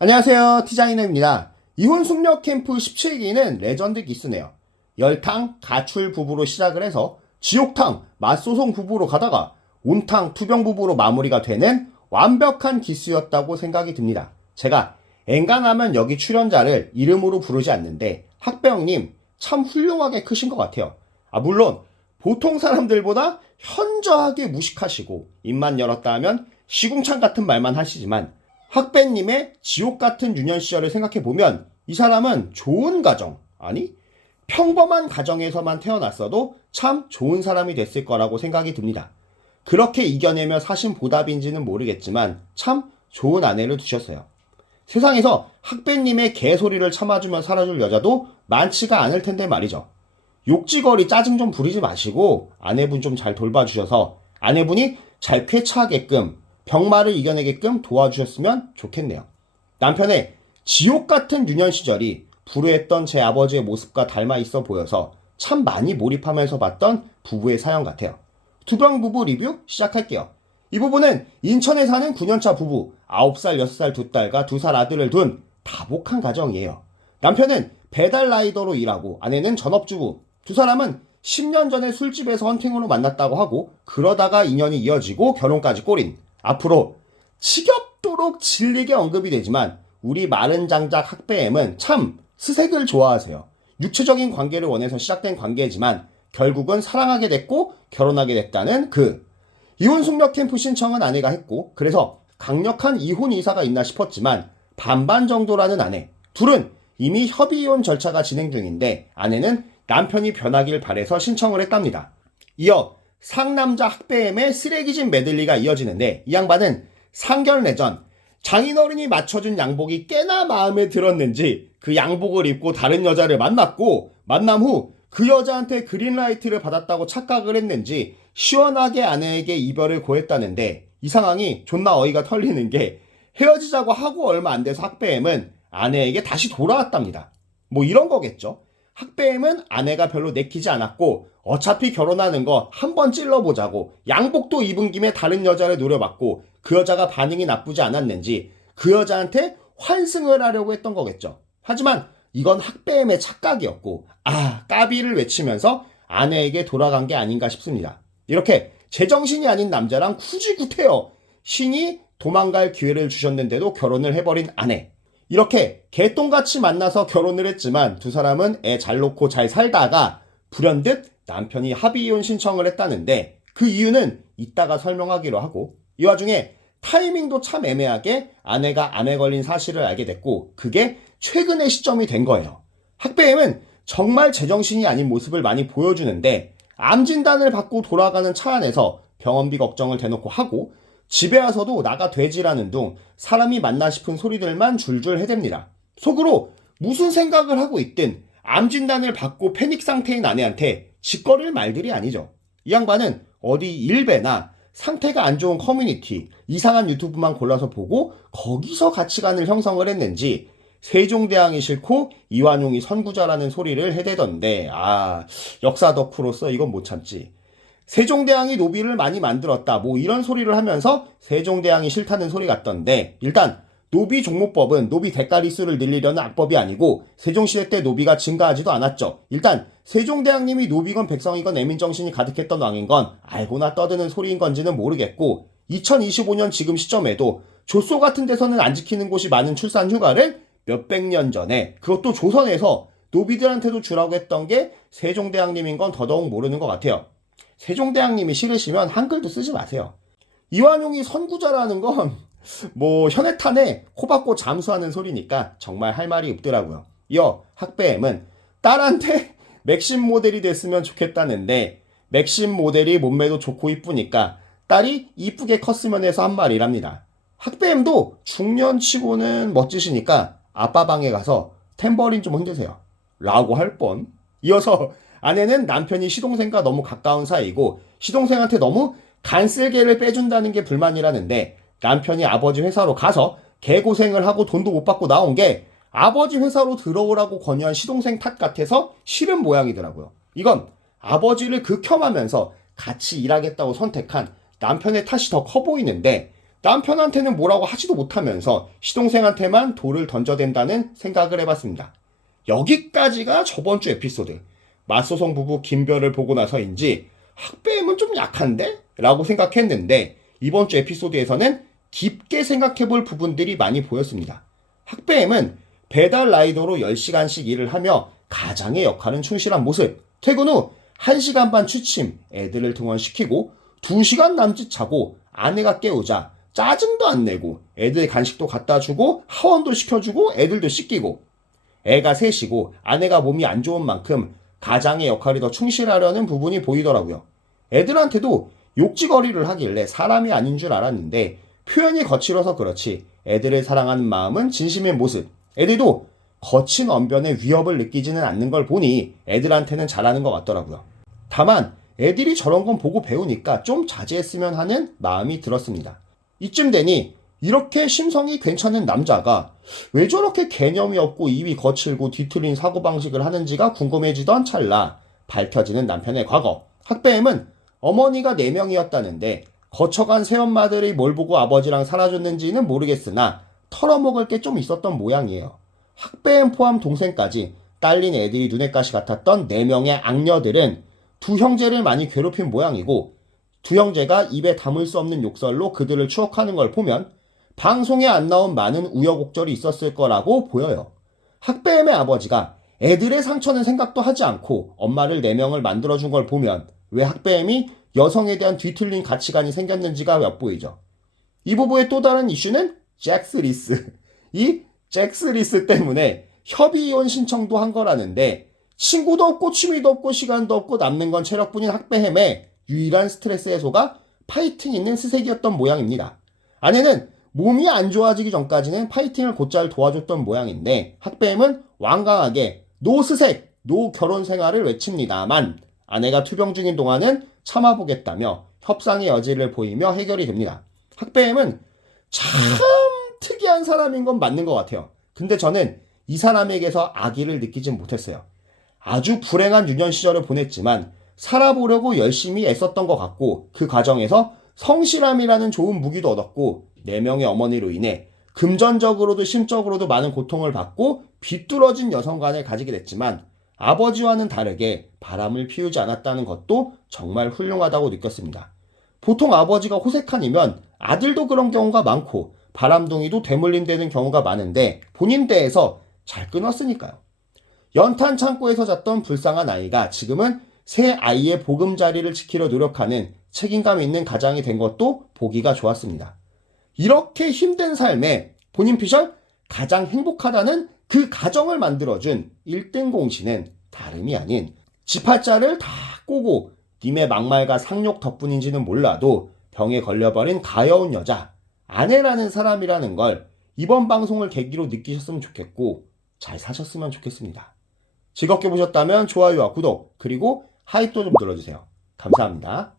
안녕하세요, 티자이너입니다. 이혼 숙녀 캠프 17기는 레전드 기스네요. 열탕 가출 부부로 시작을 해서 지옥탕 맞소송 부부로 가다가 온탕 투병 부부로 마무리가 되는 완벽한 기스였다고 생각이 듭니다. 제가 엔간하면 여기 출연자를 이름으로 부르지 않는데 학배영님 참 훌륭하게 크신 것 같아요. 물론 보통 사람들보다 현저하게 무식하시고 입만 열었다 하면 시궁창 같은 말만 하시지만 학배님의 지옥 같은 유년 시절을 생각해보면 이 사람은 좋은 가정, 아니 평범한 가정에서만 태어났어도 참 좋은 사람이 됐을 거라고 생각이 듭니다. 그렇게 이겨내며 사신 보답인지는 모르겠지만 참 좋은 아내를 두셨어요. 세상에서 학배님의 개소리를 참아주며 살아줄 여자도 많지가 않을 텐데 말이죠. 욕지거리 짜증 좀 부리지 마시고 아내분 좀 잘 돌봐주셔서 아내분이 잘 쾌차하게끔 병마를 이겨내게끔 도와주셨으면 좋겠네요. 남편의 지옥 같은 유년 시절이 불우했던 제 아버지의 모습과 닮아 있어 보여서 참 많이 몰입하면서 봤던 부부의 사연 같아요. 투병 부부 리뷰 시작할게요. 이 부부는 인천에 사는 9년차 부부, 9살, 6살 두 딸과 2살 아들을 둔 다복한 가정이에요. 남편은 배달 라이더로 일하고 아내는 전업주부. 두 사람은 10년 전에 술집에서 헌팅으로 만났다고 하고 그러다가 인연이 이어지고 결혼까지 꼬린 앞으로 지겹도록 질리게 언급이 되지만 우리 마른 장작 학배엠은 참 스색을 좋아하세요. 육체적인 관계를 원해서 시작된 관계지만 결국은 사랑하게 됐고 결혼하게 됐다는 이혼 숙녀 캠프 신청은 아내가 했고 그래서 강력한 이혼 의사가 있나 싶었지만 반반 정도라는 아내. 둘은 이미 협의 이혼 절차가 진행 중인데 아내는 남편이 변하길 바래서 신청을 했답니다. 이어 상남자 학배엠의 쓰레기집 메들리가 이어지는데 이 양반은 상견례전 장인어른이 맞춰준 양복이 꽤나 마음에 들었는지 그 양복을 입고 다른 여자를 만났고 만남 후 그 여자한테 그린라이트를 받았다고 착각을 했는지 시원하게 아내에게 이별을 고했다는데 이 상황이 존나 어이가 털리는 게 헤어지자고 하고 얼마 안 돼서 학배엠은 아내에게 다시 돌아왔답니다. 뭐 이런 거겠죠. 학배엠은 아내가 별로 내키지 않았고 어차피 결혼하는 거 한번 찔러보자고 양복도 입은 김에 다른 여자를 노려봤고 그 여자가 반응이 나쁘지 않았는지 그 여자한테 환승을 하려고 했던 거겠죠. 하지만 이건 학배엠의 착각이었고 까비를 외치면서 아내에게 돌아간 게 아닌가 싶습니다. 이렇게 제정신이 아닌 남자랑 굳이 구태여 신이 도망갈 기회를 주셨는데도 결혼을 해버린 아내. 이렇게 개똥같이 만나서 결혼을 했지만 두 사람은 애 잘 놓고 잘 살다가 불현듯 남편이 합의 이혼 신청을 했다는데 그 이유는 이따가 설명하기로 하고 이 와중에 타이밍도 참 애매하게 아내가 암에 걸린 사실을 알게 됐고 그게 최근의 시점이 된 거예요. 학배엠은 정말 제정신이 아닌 모습을 많이 보여주는데 암 진단을 받고 돌아가는 차 안에서 병원비 걱정을 대놓고 하고 집에 와서도 나가 돼지라는 둥 사람이 맞나 싶은 소리들만 줄줄 해댑니다. 속으로 무슨 생각을 하고 있든 암 진단을 받고 패닉 상태인 아내한테 짓거릴 말들이 아니죠. 이 양반은 어디 일배나 상태가 안 좋은 커뮤니티, 이상한 유튜브만 골라서 보고 거기서 가치관을 형성을 했는지 세종대왕이 싫고 이완용이 선구자라는 소리를 해대던데 역사 덕후로서 이건 못 참지. 세종대왕이 노비를 많이 만들었다 뭐 이런 소리를 하면서 세종대왕이 싫다는 소리 같던데 일단 노비 종목법은 노비 대가리 수를 늘리려는 악법이 아니고 세종시대 때 노비가 증가하지도 않았죠. 일단 세종대왕님이 노비건 백성이건 애민정신이 가득했던 왕인 건 알고나 떠드는 소리인 건지는 모르겠고 2025년 지금 시점에도 조소 같은 데서는 안 지키는 곳이 많은 출산 휴가를 몇백 년 전에 그것도 조선에서 노비들한테도 주라고 했던 게 세종대왕님인 건 더더욱 모르는 것 같아요. 세종대왕님이 싫으시면 한글도 쓰지 마세요. 이완용이 선구자라는 건 뭐 현해탄에 코박고 잠수하는 소리니까 정말 할 말이 없더라고요. 이어 학배엠은 딸한테 맥심 모델이 됐으면 좋겠다는데 맥심 모델이 몸매도 좋고 이쁘니까 딸이 이쁘게 컸으면 해서 한 말이랍니다. 학배엠도 중년치고는 멋지시니까 아빠 방에 가서 탬버린 좀 흔드세요 라고 할 뻔. 이어서 아내는 남편이 시동생과 너무 가까운 사이고 시동생한테 너무 간쓸게를 빼준다는 게 불만이라는데 남편이 아버지 회사로 가서 개고생을 하고 돈도 못 받고 나온 게 아버지 회사로 들어오라고 권유한 시동생 탓 같아서 싫은 모양이더라고요. 이건 아버지를 극혐하면서 같이 일하겠다고 선택한 남편의 탓이 더 커 보이는데 남편한테는 뭐라고 하지도 못하면서 시동생한테만 돌을 던져댄다는 생각을 해봤습니다. 여기까지가 저번 주 에피소드. 맞소성 부부 김별을 보고 나서인지 학배임은 좀 약한데? 라고 생각했는데 이번 주 에피소드에서는 깊게 생각해볼 부분들이 많이 보였습니다. 학배임은 배달 라이더로 10시간씩 일을 하며 가장의 역할은 충실한 모습. 퇴근 후 1시간 반 취침, 애들을 등원시키고 2시간 남짓 자고 아내가 깨우자 짜증도 안 내고 애들 간식도 갖다 주고 하원도 시켜주고 애들도 씻기고 애가 셋이고 아내가 몸이 안 좋은 만큼 가장의 역할이 더 충실하려는 부분이 보이더라고요. 애들한테도 욕지거리를 하길래 사람이 아닌 줄 알았는데 표현이 거칠어서 그렇지 애들을 사랑하는 마음은 진심인 모습. 애들도 거친 언변에 위협을 느끼지는 않는 걸 보니 애들한테는 잘하는 것 같더라고요. 다만 애들이 저런 건 보고 배우니까 좀 자제했으면 하는 마음이 들었습니다. 이쯤 되니 이렇게 심성이 괜찮은 남자가 왜 저렇게 개념이 없고 입이 거칠고 뒤틀린 사고방식을 하는지가 궁금해지던 찰나 밝혀지는 남편의 과거. 학배임은 어머니가 4명이었다는데 거쳐간 새엄마들이 뭘 보고 아버지랑 살아줬는지는 모르겠으나 털어먹을 게 좀 있었던 모양이에요. 학배임 포함 동생까지 딸린 애들이 눈엣 가시 같았던 4명의 악녀들은 두 형제를 많이 괴롭힌 모양이고 두 형제가 입에 담을 수 없는 욕설로 그들을 추억하는 걸 보면 방송에 안 나온 많은 우여곡절이 있었을 거라고 보여요. 학배임의 아버지가 애들의 상처는 생각도 하지 않고 엄마를 4명을 만들어준 걸 보면 왜 학배임이 여성에 대한 뒤틀린 가치관이 생겼는지가 엿보이죠. 이 부부의 또 다른 이슈는 잭스 리스. 이 잭스 리스 때문에 협의이혼 신청도 한 거라는데 친구도 없고 취미도 없고 시간도 없고 남는 건 체력뿐인 학배임의 유일한 스트레스 해소가 파이팅 있는 스색이었던 모양입니다. 아내는 몸이 안 좋아지기 전까지는 파이팅을 곧잘 도와줬던 모양인데 학배임은 완강하게 노 스색, 노 결혼 생활을 외칩니다만 아내가 투병 중인 동안은 참아보겠다며 협상의 여지를 보이며 해결이 됩니다. 학배임은 참 특이한 사람인 건 맞는 것 같아요. 근데 저는 이 사람에게서 악의를 느끼진 못했어요. 아주 불행한 유년 시절을 보냈지만 살아보려고 열심히 애썼던 것 같고 그 과정에서 성실함이라는 좋은 무기도 얻었고 4명의 어머니로 인해 금전적으로도 심적으로도 많은 고통을 받고 비뚤어진 여성관을 가지게 됐지만 아버지와는 다르게 바람을 피우지 않았다는 것도 정말 훌륭하다고 느꼈습니다. 보통 아버지가 호색한이면 아들도 그런 경우가 많고 바람둥이도 대물림되는 경우가 많은데 본인 대에서 잘 끊었으니까요. 연탄 창고에서 잤던 불쌍한 아이가 지금은 새 아이의 보금자리를 지키려 노력하는 책임감 있는 가장이 된 것도 보기가 좋았습니다. 이렇게 힘든 삶에 본인 피셜 가장 행복하다는 그 가정을 만들어준 1등 공신은 다름이 아닌 지팔자를 다 꼬고 님의 막말과 상욕 덕분인지는 몰라도 병에 걸려버린 가여운 여자, 아내라는 사람이라는 걸 이번 방송을 계기로 느끼셨으면 좋겠고 잘 사셨으면 좋겠습니다. 즐겁게 보셨다면 좋아요와 구독 그리고 하이또 좀 눌러주세요. 감사합니다.